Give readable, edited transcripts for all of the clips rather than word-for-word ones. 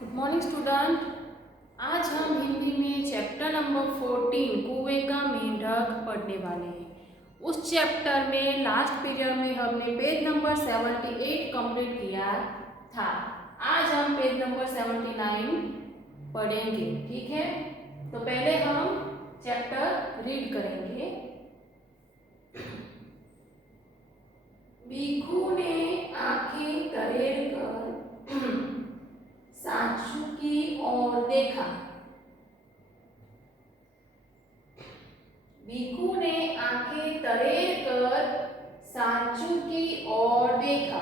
Good morning student. आज हम हिंदी में चैप्टर नंबर 14 कुएं का मेंढक पढ़ने वाले हैं। उस चैप्टर में लास्ट पीरियड में हमने पेज नंबर 78 कंप्लीट किया था। आज हम पेज नंबर 79 पढ़ेंगे, ठीक है। तो पहले हम चैप्टर रीड करेंगे। भिक्षु ने आंखें तरेर कर सांचू की ओर देखा। भिक्षु ने आंखें तरेर कर सांचू की ओर देखा,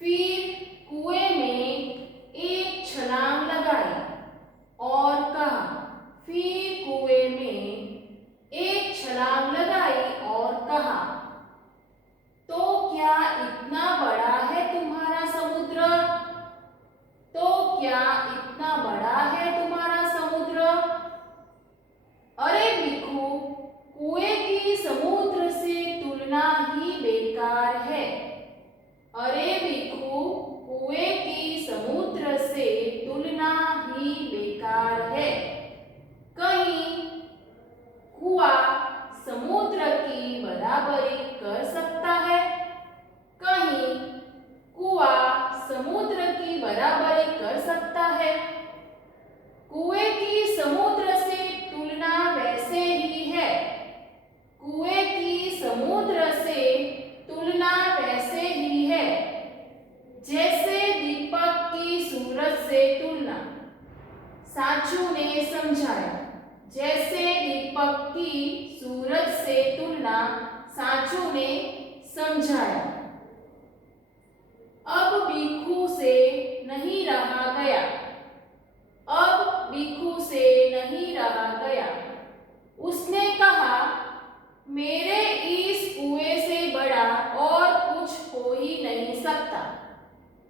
फिर कुएं में एक छलांग लगाई और कहा। फिर कुएं में एक छलांग लगाई और कहा, तो क्या इतना बड़ा है तुम्हारा समुद्र? तो क्या इतना बड़ा है तुम्हारा समुद्र? अरे भिक्षु, कुएं की समुद्र से तुलना ही बेकार है। अरे भिक्षु, कुएं की समुद्र से तुलना ही बेकार है। कहीं कुआं समुद्र की बराबरी कर सकता है? कहीं कुआं समुद्र की बराबरी कर सकता है? कुएं की समुद्र से तुलना वैसे ही है। कुएं की समुद्र से तुलना वैसे ही है जैसे दीपक की सूरज से तुलना। सांचू ने समझाया। जैसे दीपक की सूरज से तुलना सांचू ने समझाया। अब भिक्षु से नहीं रहा गया। अब भिक्षु से नहीं रहा गया। उसने कहा, मेरे इस कुएं से बड़ा और कुछ हो ही नहीं सकता।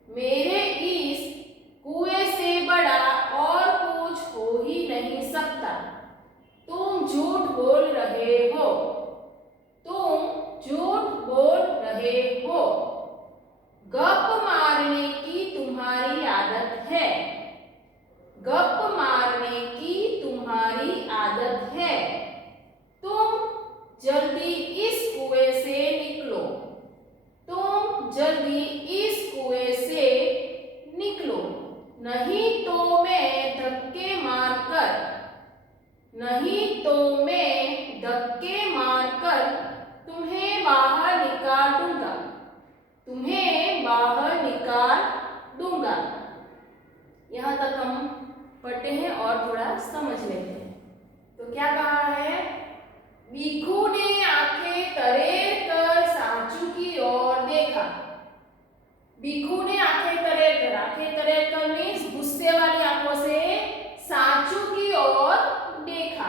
मेरे इस कुएं से बड़ा और कुछ हो ही नहीं सकता। तुम झूठ बोल रहे हो। तुम झूठ बोल रहे हो। गप मारने की तुम्हारी आदत है। गप मारने की तुम्हारी आदत है। तुम जल्दी इस कुएं से निकलो। तुम जल्दी इस कुएं से निकलो, नहीं तो मैं धक्के मारकर तुम्हें बाहर निकाल दूंगा। तुम्हें बाहर निकाल दूंगा। यहाँ तक हम पढ़ते हैं और थोड़ा समझ लेते हैं। तो क्या कहा है? भिक्षु ने आंखें तरेर कर सांचू की ओर देखा। भिक्षु ने आंखें तरेर कर मीन्स गुस्से वाली आंखों से सांचू की ओर देखा।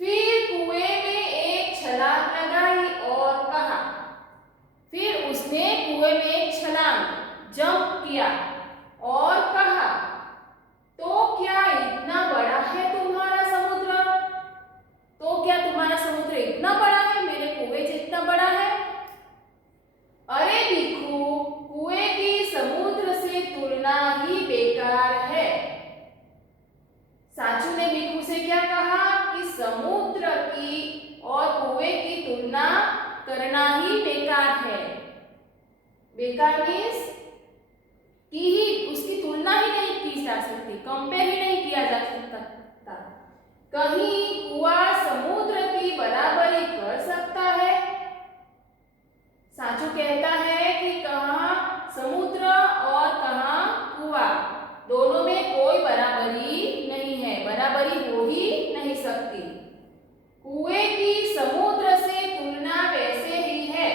फिर कुएं में एक छलांग लगाई और कहा। फिर उसने कुएं में एक छलांग जंप किया और कहा, तो क्या इतना बड़ा है तुम्हारा समुद्र? तो क्या तुम्हारा समुद्र इतना बड़ा है, मेरे कुएं जितना बड़ा है? अरे भिक्षु, कुएं की समुद्र से तुलना ही बेकार है। सांचू ने भिक्षु से क्या कहा कि समुद्र की और कुएं की तुलना करना ही बेकार है। बेकार मीन्स कि ही उसकी तुलना ही नहीं की जा सकती, कंपेयर ही नहीं किया जा सकता। कहीं कुआं समुद्र की बराबरी कर सकता है? सांचू कहता है कि कहाँ समुद्र और कहाँ कुआं, दोनों में कोई बराबरी नहीं है, बराबरी हो ही नहीं सकती। कुएं की समुद्र से तुलना वैसे ही है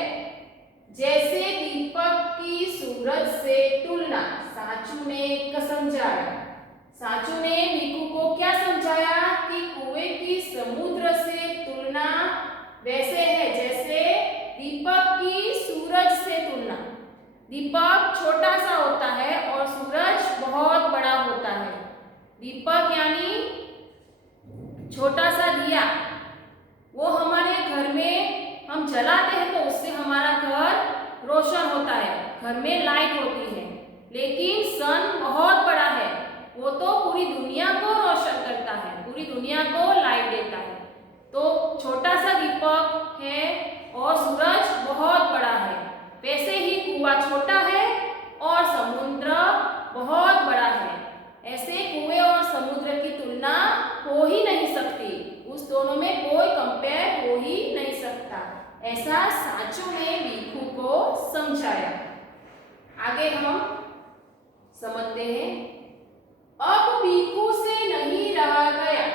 जैसे दीपक की सूरज से तुलना। सांचू ने समझाया। सांचू ने भिक्षु को क्या समझाया कि कुएं की समुद्र से तुलना वैसे है जैसे दीपक की सूरज से तुलना। दीपक छोटा सा होता है और सूरज बहुत बड़ा होता है। दीपक यानी छोटा सा दिया, वो हमारे घर में हम जलाते हैं तो उससे हमारा घर रोशन होता है, घर में लाइट होती है। लेकिन सन बहुत बड़ा वो तो पूरी दुनिया को रोशन करता है, पूरी दुनिया को लाइट देता है। तो छोटा सा दीपक है और सूरज बहुत बड़ा है, वैसे ही कुआं छोटा है और समुद्र बहुत बड़ा है। ऐसे कुएं और समुद्र की तुलना हो ही नहीं सकती, उस दोनों में कोई कंपेयर हो ही नहीं सकता। ऐसा साचू ने भिक्खु को समझाया। आगे हम समझते हैं। अब भिक्खु से नहीं रहा गया,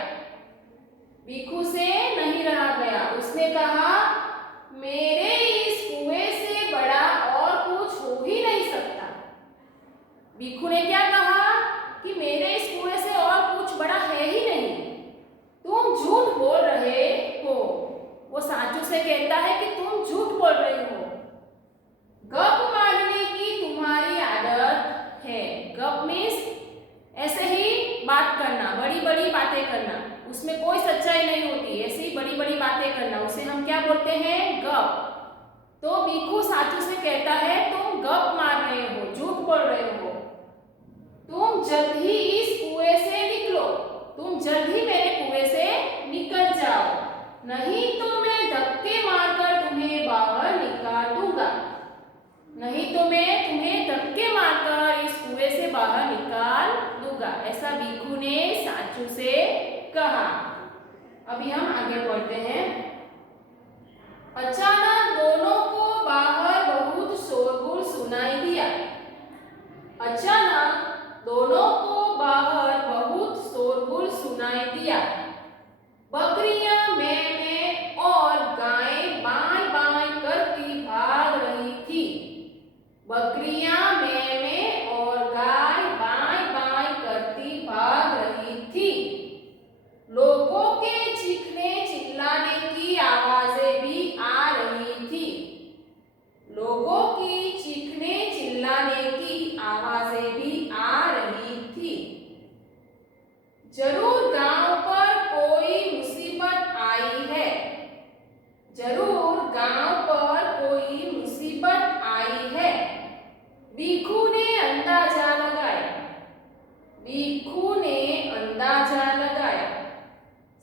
भिक्खु से नहीं रहा गया। उसने कहा, मेरे इस कुएं से बड़ा और कुछ हो ही नहीं सकता। भिक्खु ने क्या कहा कि मेरे इस कुएं से और कुछ बड़ा है ही नहीं, तुम झूठ बोल रहे हो। वो साचू से कहता है कि तुम झूठ बोल रहे हो, गप मारने की तुम्हारी आदत है। गप मीन्स ऐसे ही बात करना, बड़ी बड़ी बातें करना, उसमें कोई सच्चाई नहीं होती, ऐसे ही बड़ी बड़ी बातें करना, उसे हम क्या बोलते हैं, गप। तो भिक्खु साचू से कहता है, तुम गप मार रहे हो, झूठ बोल रहे हो, तुम जल्द ही इस कुएं से निकलो, तुम जल्द ही मेरे कुएं से निकल जाओ, नहीं तो मैं धक्के मारकर तुम्हें बाहर निकाल दूंगा, नहीं तो मैं तुम्हें धक्के मारकर इस कुएं से बाहर निकाल दूंगा। ऐसा भिक्खु ने साचू से कहा। अभी हम आगे बढ़ते हैं। अचानक दोनों को बाहर बहुत शोरगुल सुनाई दिया। अचानक दोनों को बाहर बहुत शोरगुल सुनाई दिया। बकरियां में और गायें बाएं बाएं करती भाग रही थी। बकरियां में और गाय बाएं बाएं करती भाग रही थी। लोगों के चीखने चिल्लाने की आवाजें भी आ रही थी। लोगों की चीखने चिल्लाने की आवाजें भी आ रही थी। जरूर गांव पर कोई मुसीबत आई है, जरूर गांव पर कोई मुसीबत आई है। भिक्खु ने अंदाजा लगाया, भिक्खु ने अंदाजा लगाया।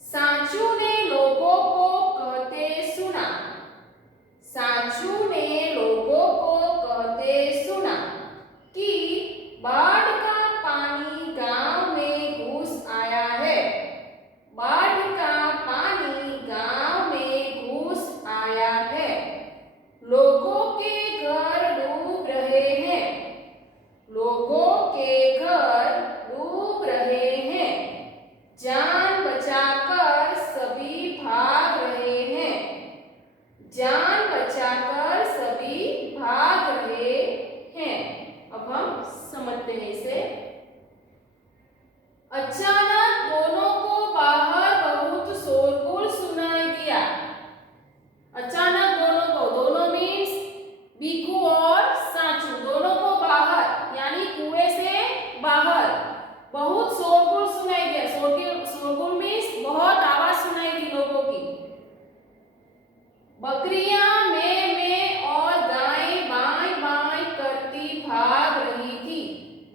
साचू ने लोगों को कहते सुना, साचू ने लोगों को कहते सुना कि बाढ़ का पानी गांव में घुस आया है, बाढ़ का पानी गांव में घुस आया है। लोगों के घर डूब रहे हैं, लोगों के घर डूब रहे हैं। जान बचाकर सभी भाग रहे हैं, जान बचाकर सभी भाग रहे हैं। अब हम समझते हैं इसे। अचानक दोनों को बाहर बहुत शोरगुल सुनाई दिया। अचानक दोनों को, दोनों मीन्स भिक्खु और साचू, दोनों को बाहर यानी कुएं से बाहर बहुत शोरगुल सुनाई दिया। शोरगुल मीन्स बहुत आवाज सुनाई दी लोगों की। बकरियां में और गायें बाएं बाएं करती भाग रही थी।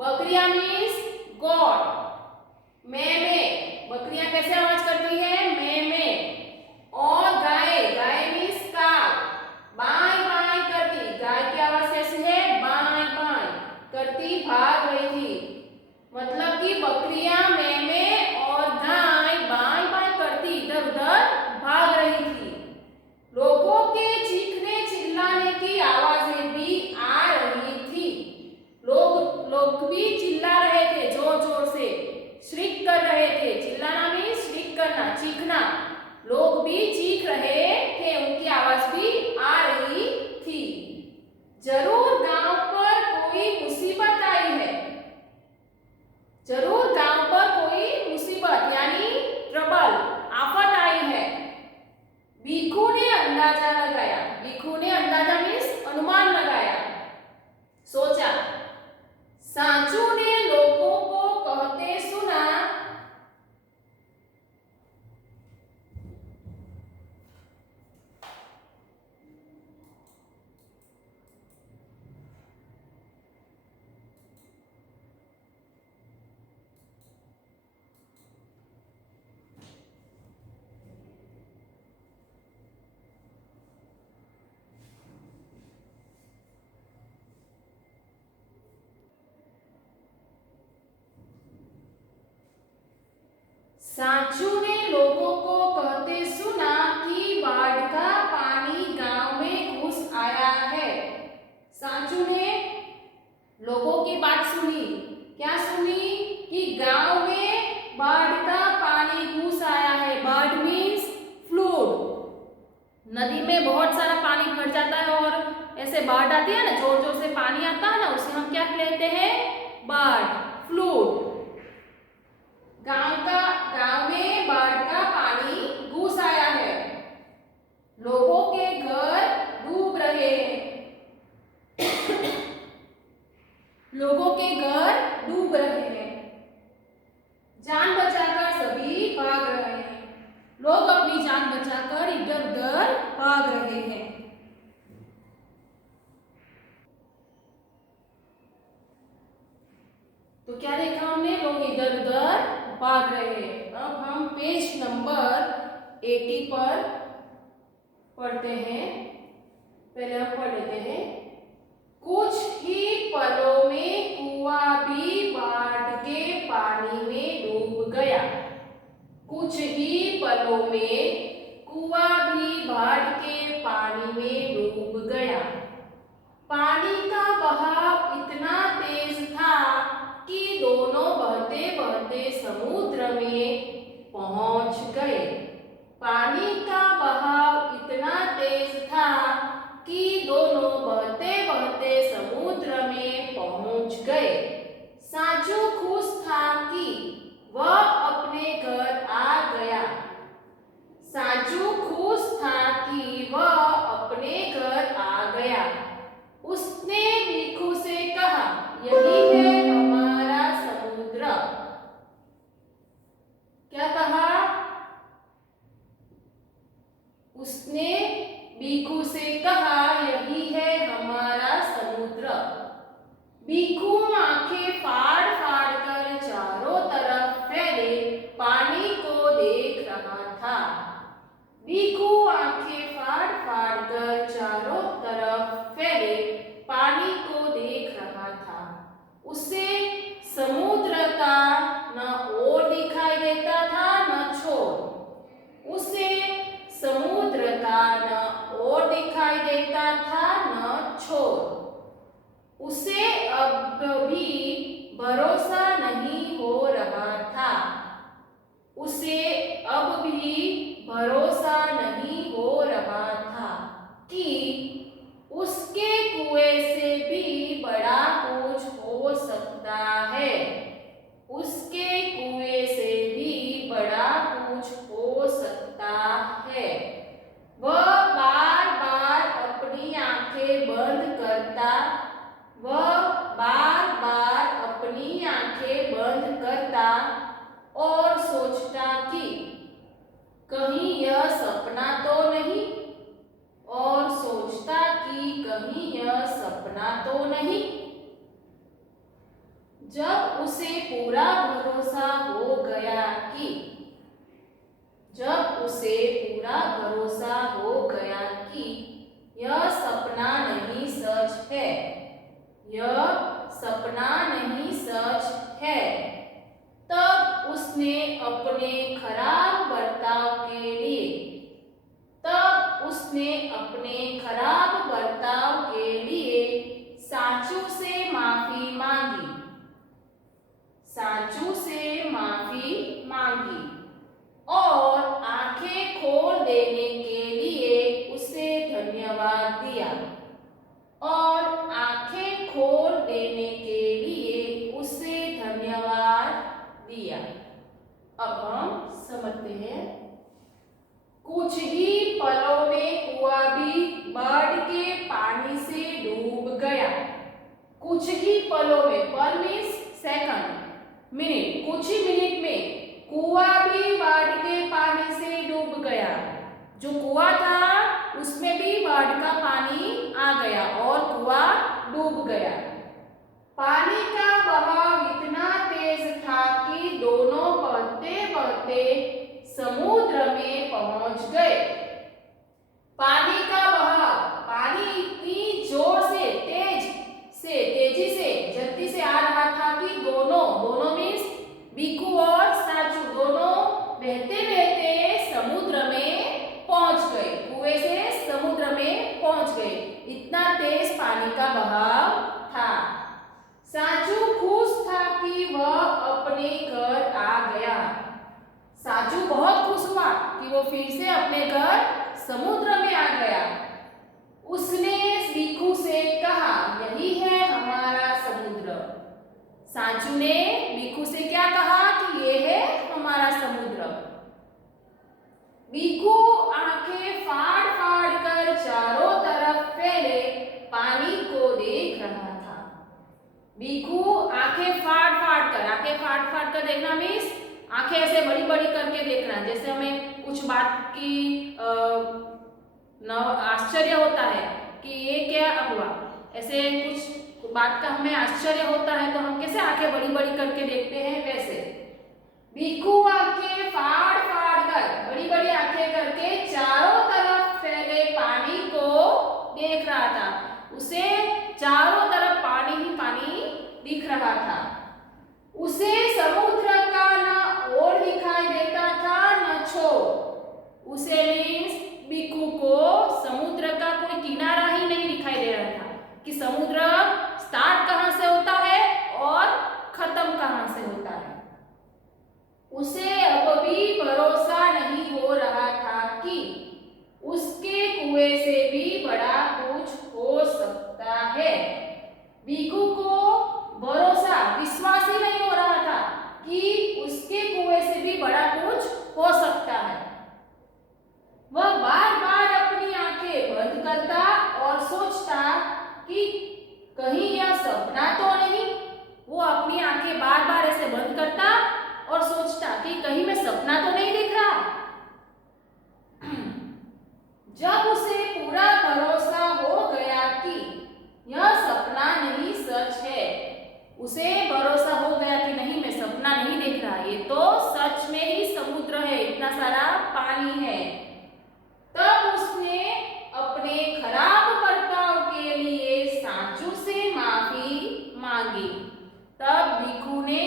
बकरियां मीन्स गॉड, में बकरियां कैसे आवाज करती है, में और गाय, गाय मीन्स काव, बाएं बाएं करती, गाय की आवाज कैसी है, बाएं बाएं करती भाग रही थी। मतलब कि बकरियां में और गाय बाएं बाएं करती इधर उधर भाग रही थी। लोगों के चीखने चिल्लाने की आवाजें भी आ रही थी। लोग भी चिल्ला रहे थे, जोर जोर से श्रीक कर रहे थे। चिल्लाना मीन्स श्रीक सांचू ने लोगों को कहते सुना कि बाढ़ का पानी गांव में घुस आया है। सांचू ने लोगों की बात सुनी, क्या सुनी? कि गांव में बाढ़ का पानी घुस आया है। बाढ़ मीन्स फ्लूड। नदी में बहुत सारा पानी भर जाता है और ऐसे बाढ़ आती है ना, जोर जोर से पानी आता है ना, उसे हम क्या कहते हैं? बाढ़, फ्लूड। गांव में बाढ़ का पानी घुस आया है। लोगों के घर डूब रहे हैं। लोगों के घर डूब रहे हैं। जान बचाकर सभी भाग रहे हैं। लोग अपनी जान बचाकर इधर उधर भाग रहे हैं। तो क्या देखा हमने? लोग इधर उधर भाग रहे हैं। अब हम पेज नंबर 80 पर पढ़ते हैं। पहले हम पढ़ लेते हैं। कुछ ही पलों में कुआं भी बाढ़ के पानी में डूब गया। कुछ ही पलों में कुआं भी बाढ़ के पानी में डूब गया। पानी का बहाव इतना तेज था कि दोनों बहते बहते समुद्र में पहुंच गए। पानी का बहाव इतना तेज था कि दोनों बहते बहते समुद्र में पहुंच गए। सांचू खुश था कि वह अपने घर आ गया। सांचू खुश था कि वह अपने घर आ गया। उसने बीखू से कहा, यही है हमारा समुद्र। क्या कहा? उसने बीखू से कहा, यही है हमारा समुद्र। बीखू आंखें फाड़ फाड़ कर चारों तरफ फैले पानी को देख रहा था। बीखू आंखें फाड़ फाड़ कर चारों तरफ फैले पानी को देख रहा था। उसे समुद्र का न ओर दिखाई देता था न छोर। उसे समुद्र का न ओर दिखाई देता था न छोर। उसे अब भी भरोसा नहीं हो रहा था। उसे अब भी भरोसा नहीं हो रहा था कि उसके कुएं से भी बड़ा कुछ हो सकता है। उसके कुएं से भी बड़ा कुछ हो सकता है। वह बार बार अपनी आंखें बंद करता। वह बार बार अपनी आंखें बंद करता और सोचता कि कहीं यह सपना तो नहीं, और सोचता कि कहीं यह सपना तो नहीं। जब उसे पूरा भरोसा हो गया कि यह सपना नहीं सच है, यह सपना नहीं सच है, तब उसने अपने खराब बर्ताव के लिए सांचू से माफी मांगी। सांचू से माफी मांगी और आंखें खोल देने के लिए उसे धन्यवाद दिया। और आंखें खोल देने के लिए उसे धन्यवाद दिया। अब हम समझते हैं। कुछ ही पलों में कुआं भी बाढ़ के पानी से डूब गया। कुछ ही पलों में, पल मीन्स सेकंड, मिनट, कुछ ही मिनट में कुआं भी बाढ़ के पानी से डूब गया। जो कुआं था उसमें भी बाढ़ का पानी आ गया और कुआं डूब गया। पानी का बहाव इतना तेज था कि दोनों बहते बहते समुद्र में पहुंच गए। पानी का बहाव, पानी इतनी जोर से तेजी से जल्दी से आ रहा था कि दोनों मीन्स बीकू और सांचू दोनों वो फिर से अपने घर समुद्र में आ गया। उसने भिक्षु से कहा, यही है हमारा समुद्र। सांचू ने भिक्षु से क्या कहा कि ये है हमारा समुद्र। भिक्षु आंखें फाड़ फाड़ कर चारों तरफ फैले पानी को देख रहा था। भिक्षु आंखें फाड़ फाड़ कर देखना मीन्स आंखें ऐसे बड़ी बड़ी करके देख रहा है। जैसे हमें कुछ बात की आश्चर्य होता है कि ये क्या हुआ, ऐसे कुछ बात का हमें आश्चर्य होता है तो हम कैसे आंखें बड़ी बड़ी करके देखते हैं, वैसे भिक्षु आंखें फाड़ फाड़ कर बड़ी बड़ी आंखें करके चारों तरफ फैले पानी को देख रहा था। उसे चारों तरफ पानी ही पानी दिख रहा था। उसे समुद्र का न ओर दिखाई देता था न छोर। उसे मीन्स भिक्षु को समुद्र का कोई किनारा ही नहीं दिखाई दे रहा था कि समुद्र स्टार्ट कहाँ से होता है और खत्म कहाँ से होता है। उसे अब भी भरोसा नहीं हो रहा था कि उसके कुएं से भी बड़ा कुछ हो सकता है। भिक्षु को भरोसा, विश्वास ही नहीं हो रहा था कि उसके कुएं से भी बड़ा कुछ हो सकता है। वह बार बार अपनी आंखें बंद करता और सोचता कि कहीं यह सपना तो नहीं। वो अपनी आंखें बार बार ऐसे बंद करता और सोचता कि कहीं मैं सपना तो नहीं देख रहा। जब उसे पूरा भरोसा हो गया कि यह सपना नहीं सच है, उसे भरोसा हो गया कि नहीं मैं सपना नहीं देख रहा, ये तो सच में ही समुद्र है, इतना सारा पानी है। तब उसने अपने खराब बर्ताव के लिए सांचू से माफी मांगी। तब भिक्षु ने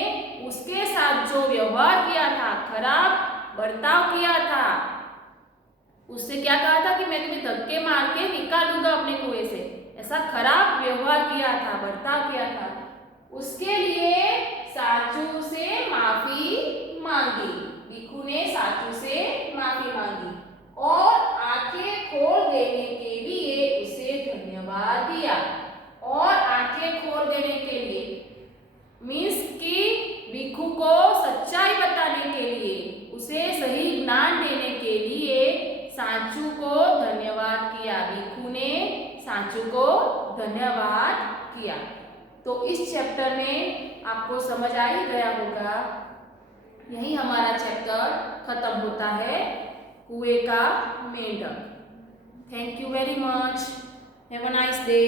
उसके साथ जो व्यवहार किया था, खराब बर्ताव किया था, उससे क्या कहा था कि मैं तुम्हें धक्के मार के निकाल दूंगा अपने कुएं से, ऐसा खराब व्यवहार किया था, बर्ताव किया था, उसके लिए सांचू से माफी मांगी। भिक्षु ने सांचू से माफी मांगी और आंखें खोल देने के लिए उसे धन्यवाद दिया। और आंखें खोल देने के लिए मीन्स कि भिक्षु को सच्चाई बताने के लिए, उसे सही ज्ञान देने के लिए सांचू को धन्यवाद किया। भिक्षु ने सांचू को धन्यवाद किया। तो इस चैप्टर में आपको समझ आ ही गया होगा, यही हमारा चैप्टर खत्म होता है, कुएं का मेंढक। Thank you very much. Have a nice day.